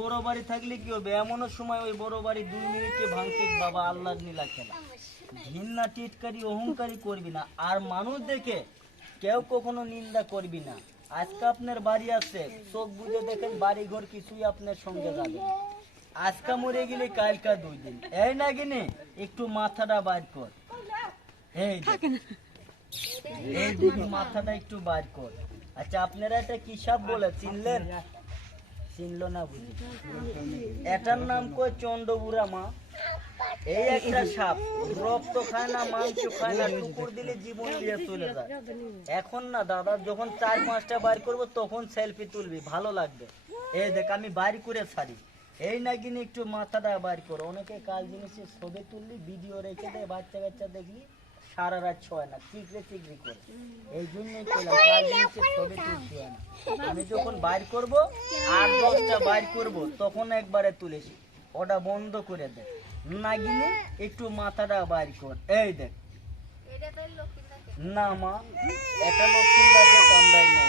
বড় বাড়ি থাকলে কি হবে, এমনও সময় ওই বড় বাড়ি 2 মিনিটে ভাঙতে বাবা আল্লাহর নীলা খেলা। ঘৃণা টিটকারি অহংকারী করবি না, আর মানুষ দেখে কেউ কখনো নিন্দা করবি না। আজকে আপনার বাড়ি আছে, চোখ বুঝে দেখেন বাড়ি ঘর কিছুই আপনার সঙ্গে যাবে না। আজকা মরে গেলে কালকা 2 দিন। এই না গিনে একটু মাথাটা বাইর কর, এই দিকে মাথাটা একটু বাইর কর। আচ্ছা আপনারা এটা কি সাপ বলে চিনলেন? চিনলো না বুঝি? এটার নাম কই চন্ডবুড়া মা। এই একটা সাপ, রক্ত খায় না, মাংস খায় না, টুকুর দিলে জীবন দিয়ে চলে যায়। এখন না দাদা, যখন 4-5টা বাইর করবো তখন সেলফি তুলবি, ভালো লাগবে। এই দেখ আমি বাইর করে ছাড়ি। এই নাকি একটু মাথাটা বাইর করো। অনেকে কাল জিনিসের ছবি তুললি, ভিডিও রেখে দেয়, বাচ্চা কাচ্চা দেখলি সারা রাত ছয় না, চিকরে চিকরি করে। এই জন্যই করলাম, কাল জিনিসের ছবি তুলতে হয় না। আমি যখন বাইর করবো 8-10টা বাইর করবো তখন একবারে তুলেছি, ওটা বন্ধ করে দেয়। নাগিনি একটু মাথাটা বাইর কর। এই দেখ না মা, এটা লক্ষ্মীদারের কামড়াই নাই,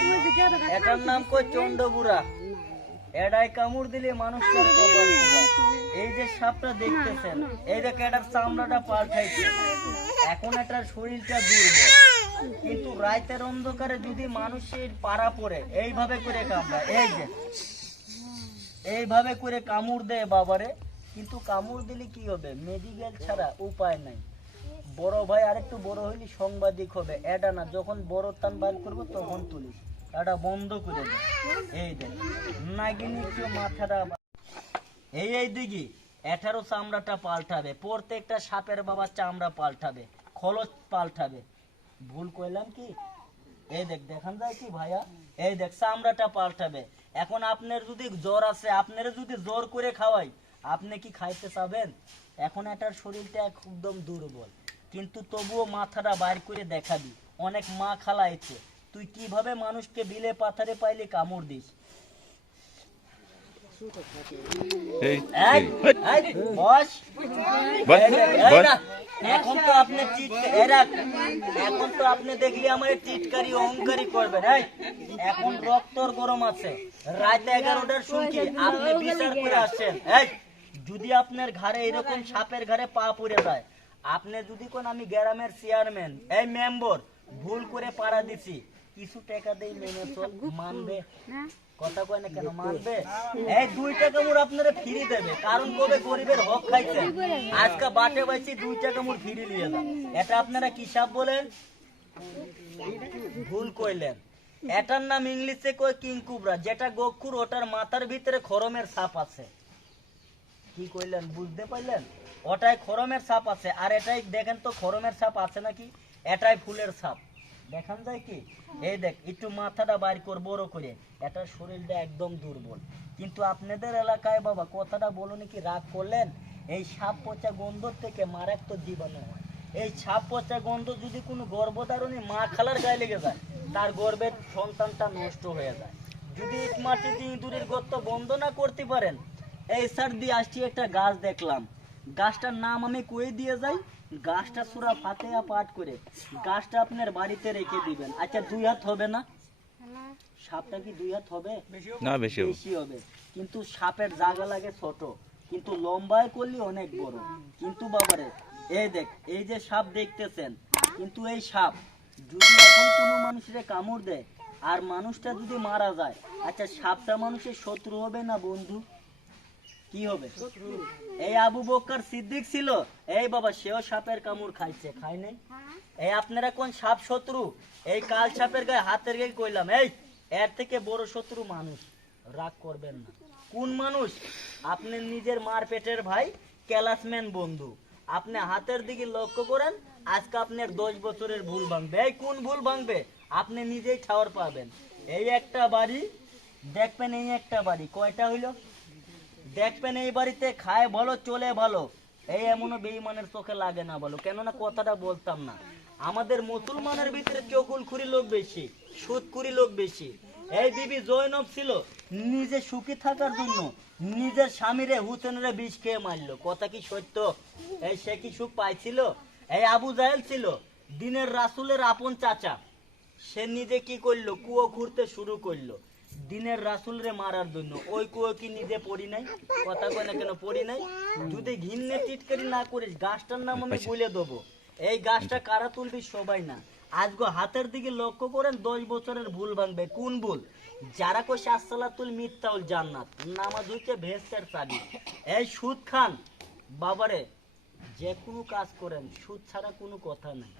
এটার নাম কই চন্ডবুড়া। এটাই কামড় দিলে মানুষটার কপাল পুরা। এই যে সাপটা দেখতেছেন, এই দেখ এটার চামড়াটা পাল্টাইছে, এখন এটার শরীরটা দুর্বল। কিন্তু রাতের অন্ধকারে যদি মানুষের পাড়া পড়ে এইভাবে করে কামড়ায়, এই যে এইভাবে করে কামড় দেয় বাবারে। কিন্তু কামড় দিলে কি হবে, মেডিকেল ছাড়া উপায় নাই। বড় ভাই আরেকটু বড় হইলে সাংবাদিক হবে, এটা না, যখন বড় টান বার করবো তখন তুলিস, এটা বন্ধ করে দে। এই দেখ নাগিনি একটু মাথাটা এই দিকে 18 চামড়াটা পাল্টাবে, প্রত্যেকটা সাপের বাবা চামড়া পাল্টাবে, খোলস পাল্টাবে। ভুল কইলাম কি? এই দেখ দেখান যায় কি ভাইয়া, এই দেখ চামড়াটা পাল্টাবে। এখন আপনার যদি জ্বর আছে, আপনারা যদি জোর করে খাওয়াই, আপনি কি খাইতে চাবেন? এখন এটার শরীরটা একদম দুর্বল, কিন্তু তবুও মাথাটা বাইর করে দেখাবি। অনেক মা খালাইছে, তুই কিভাবে মানুষকে বিলে পাথারে পাইলে কামড় দিস। এখন তো আপনি এখন তো আপনি দেখলি আমার টিটকারি অহংকারী করবেন। এখন রক্তর গরম আছে, রাত 11টার শুনছি আপনি বিচার করে আসছেন। যদি আপনার ঘরে এরকম সাপের ঘরে পা পড়ে যায়, আপনি যদি কোন আমি গ্রামের চেয়ারম্যান, এই মেম্বার ভুল করে পাড়া দিছি, কিছু টাকা দেই মেনে চল, মানবে? কথা কয় না কেন, মানবে? এই 2 টাকা মুড় আপনারা ফ্রি দেবে, কারণ কবে গরিবের হক খাইছেন। আজকে বাটে বাইছি 2 টাকা মুড় ফ্রি নিয়ে যান, এটা আপনারা কি সাপ বলেন? ভুল কইলেন। এটার নাম ইংলিশে কয় কিং কুবরা, যেটা গোকুর ওটার মাথার ভিতরে খরমের সাপ আছে। কি কইলেন, বুঝতে পারলেন? ওটাই খরমের সাপ আছে, আর এটাই দেখেন তো খরমের সাপ আছে নাকি, এটাই ফুলের সাপ। দেখান যায় কি? এই দেখ একটু মাথাটা বাইর কর বড় করে, এটার শরীরটা একদম দুর্বল। কিন্তু আপনাদের এলাকায় বাবা কথাটা বলুন কি রাগ করলেন, এই সাপ পচা গন্ধ থেকে মারাত্মক জীবাণু হয়। এই সাপ পচা গন্ধ যদি কোনো গর্ভধারণী মা খালার গায়ে লেগে যায়, তার গর্ভের সন্তানটা নষ্ট হয়ে যায়। যদি ইট মাটিতে ইঁদুরের গর্ত বন্ধ না করতে পারেন, এই স্যার দিয়ে আসছি একটা গাছ দেখলাম, গাছটার নাম আমি কয়ে দিয়ে যাই, গাছটা সূরা ফাতিহা পাঠ করে গাছটা আপনার বাড়িতে রেখে দিবেন। আচ্ছা 2 হাত হবে না? সাপটা কি 2 হাত হবে না? বেশি হবে। কিন্তু সাপের জায়গা লাগে ছোট, কিন্তু লম্বায় করলে অনেক বড়। কিন্তু বাবারে এই দেখ, এই যে সাপ দেখতেছেন, কিন্তু এই সাপ যদি এখন কোনো মানুষের কামড় দেয় আর মানুষটা যদি মারা যায়, আচ্ছা সাপটা মানুষের শত্রু হবে না বন্ধু? কি হবে? এই আবু বকর সিদ্দিক ছিল, এই বাবা সেও সাপের কামড় খাইছে, খায় নাই? এই আপনারা কোন সাপ শত্রু? এই কাল সাপের গায়ে হাতের গায়ে কইলাম, এই এর থেকে বড় শত্রু মানুষ। রাগ করবেন না। কোন মানুষ? আপনি নিজের মার পেটের ভাই, ক্লাসম্যান বন্ধু। আপনি হাতের দিকে লক্ষ্য করেন, আজকে আপনার 10 বছরের ভুল ভাঙবে। এই কোন ভুল ভাঙবে? আপনি নিজেই ঠাওর পাবেন। এই একটা বাড়ি দেখবেন, এই একটা বাড়ি কয়টা হইলো দেখবেন, এই বাড়িতে খায় ভালো, চলে ভালো, এই এমনও বেঈমানের চোখে লাগে না ভালো। কেননা কথাটা বলতাম না, আমাদের মুসলমানের ভিতরে চকুলখুরি লোক বেশি, সুদখুরি লোক বেশি। এই বিবি জয়নব ছিল নিজে সুখী থাকার জন্য নিজের স্বামীরে হুসেনের বিষ খেয়ে মারলো। কথা কি সত্য? এই সে কি সুখ পাইছিল? এই আবু জাহেল ছিল দিনের রাসূলের আপন চাচা, সে নিজে কি করলো, কুয়ো খুঁড়তে শুরু করলো। দিনের রাসুল রে মারার জন্য। ওই কুয়ো কি নিজে পড়ি নাই? কথা কয় না কেন, পড়ি নাই? যদি ঘিন্নে টিটকারি না করিস, গাছটার নাম আমি বলে দেবো। এই গাছটা কারা তুলবি? সবাই না। আজকে হাতের দিকে লক্ষ্য করেন, 10 বছরের ভুল ভাঙবে। কোন ভুল? যারা কইছে আসসালাতুল মিত্তাউল জান্নাত, নামাজ হচ্ছে ভেস্তের চাবি। এই সুদ খান বাবারে, যে কোনো কাজ করেন, সুদ ছাড়া কোনো কথা নাই।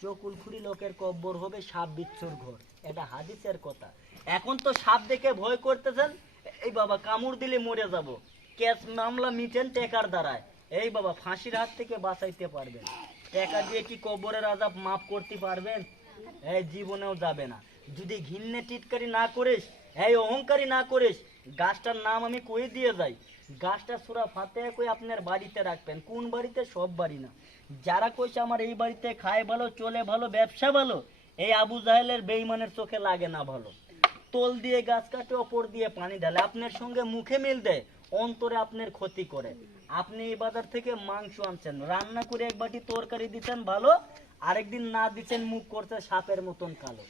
চকুলখুরি লোকের কব্বর হবে, সাপ বিচ্ছুর ঘর, এটা হাদিসের কথা। এখন তো সাপ দেখে ভয় করতেছেন, এই বাবা কামড় দিলে মরে যাব। কেস মামলা মিটেন টেকার দ্বারায়। এই বাবা ফাঁসির হাত থেকে বাঁচাইতে পারবেন, টাকা দিয়ে কি কবরের আযাব মাফ করতে পারবেন? এই জীবনেও যাবে না। যদি ঘিন্নে টিটকারি না করিস, এই অহংকারী না করিস, গাছটার নাম আমি কই দিয়ে যাই। গাছটা সূরা ফাতিহা কই আপনার বাড়িতে রাখবেন। কোন বাড়িতে? সব বাড়ি না। যারা কইছে আমার এই বাড়িতে খায় ভালো, চলে ভালো, ব্যবসা ভালো, এই আবু জাহেলের বেঈমানের চোখে লাগে না ভালো। তোল দিয়ে গাছ কাটে, অপর দিয়ে পানি ঢালে, আপনার সঙ্গে মুখে মিল দেয়, অন্তরে আপনার ক্ষতি করে। আপনি এই বাজার থেকে মাংস আনছেন, রান্না করে এক বাটি তরকারি দিচ্ছেন ভালো, আরেকদিন না দিচ্ছেন মুখ করছে সাপের মতন কালো।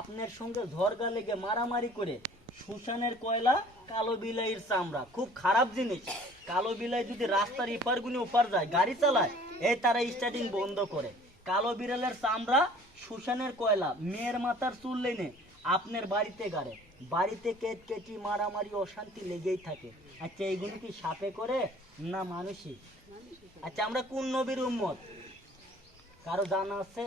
আপনার সঙ্গে ঝরগা লেগে মারামারি করে শ্মশানের কয়লা, কালো বিলাইয়ের চামড়া, খুব খারাপ জিনিস। কালো বিলাই যদি রাস্তার ইপার গুনে ওপার যায়, গাড়ি চালায়, এই তারা স্টার্টিং বন্ধ করে। কালো বিড়ালের চামড়া, শ্মশানের কয়লা, মেয়ের মাথার চুল লেনে আপনার বাড়িতে গাড়ে, বাড়িতে কেট কেটি মারামারি অশান্তি লেগেই থাকে। আচ্ছা এইগুলো কি সাপে করে না মানুষই? আচ্ছা আমরা কোন নবীর উম্মত কারো জানা আছে?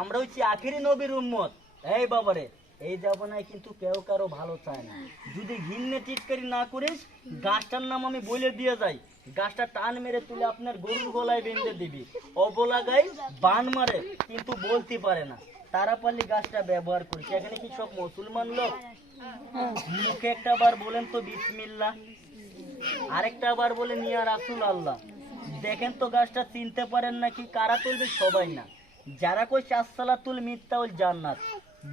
আমরা হচ্ছি আখেরি নবীর উম্মত। এই বাবারে, এই জামানায় কিন্তু কেউ কারো ভালো চায় না। যদি ঘিন্নে টিটকারি না করিস, গাছটার নাম আমি বলে দিয়ে যাই, গাছটা টান মেরে তুলে আপনার গরুর গলায় বেঁধে দিবি। অবলা গাই বান মারে কিন্তু বলতে পারে না, তারা পারলে গাছটা ব্যবহার করিস। এখানে কি সব মুসলমান লোক? মুখে একটা বার বলেন তো বিসমিল্লাহ, আরেকটা বার বলে নিয়া রাসূল আল্লাহ। দেখেন তো গাছটা চিনতে পারেন নাকি? কারা তুলবে? সবাই না। যারা কইছে আসসালাতুল মিত্তাউল জান্নাত,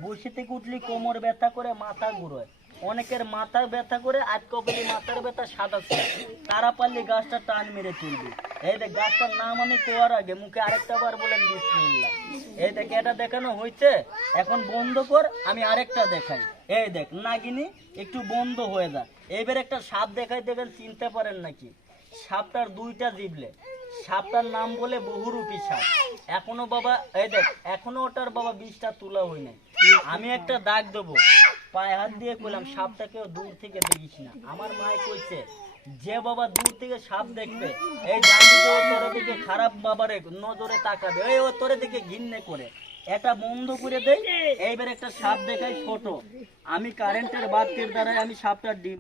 বসে থেকে উঠলি কোমর ব্যথা করে, মাথা ঘুরোয়, অনেকের মাথা ব্যথা করে, আজ কপালি মাথার ব্যথা সাদা ছিল, তারা পারলে গাছটা টান মেরে তুলবে। এই দেখ গাছটার নাম আমি কোয়ার আগে মুখে আরেকটা বার বলেন বিসমিল্লাহ। এই দেখ এটা দেখানো হয়েছে, এখন বন্ধ কর, আমি আরেকটা দেখাই। এই দেখ নাগিনি একটু বন্ধ হয়ে যায়। এবার একটা সাপ দেখাই, দেখেন চিনতে পারেন নাকি? সাপটার দুইটা জিবলে, সাপটার নাম বলে বহুরূপী সাপ। এখনো বাবা এই দেখ, এখনো ওটার বাবা বিষটা তোলা হয় নাই। আমি একটা দাগ দেবো, পায়ে হাত দিয়ে কইলাম সাপটাকেও দূর থেকে দেখিস না। আমার মায় কইছে যে বাবা দূর থেকে সাপ দেখবে, এই জানবি যে ও তোর দিকে খারাপ বাবারে নজরে তাকাবে, এই ও তোর দিকে ঘিন্নে করে। এটা বন্ধ করে দেই। এইবার একটা সাপ দেখাই ছোট, আমি কারেন্টের বাতির দ্বারা আমি সাপটার ডিম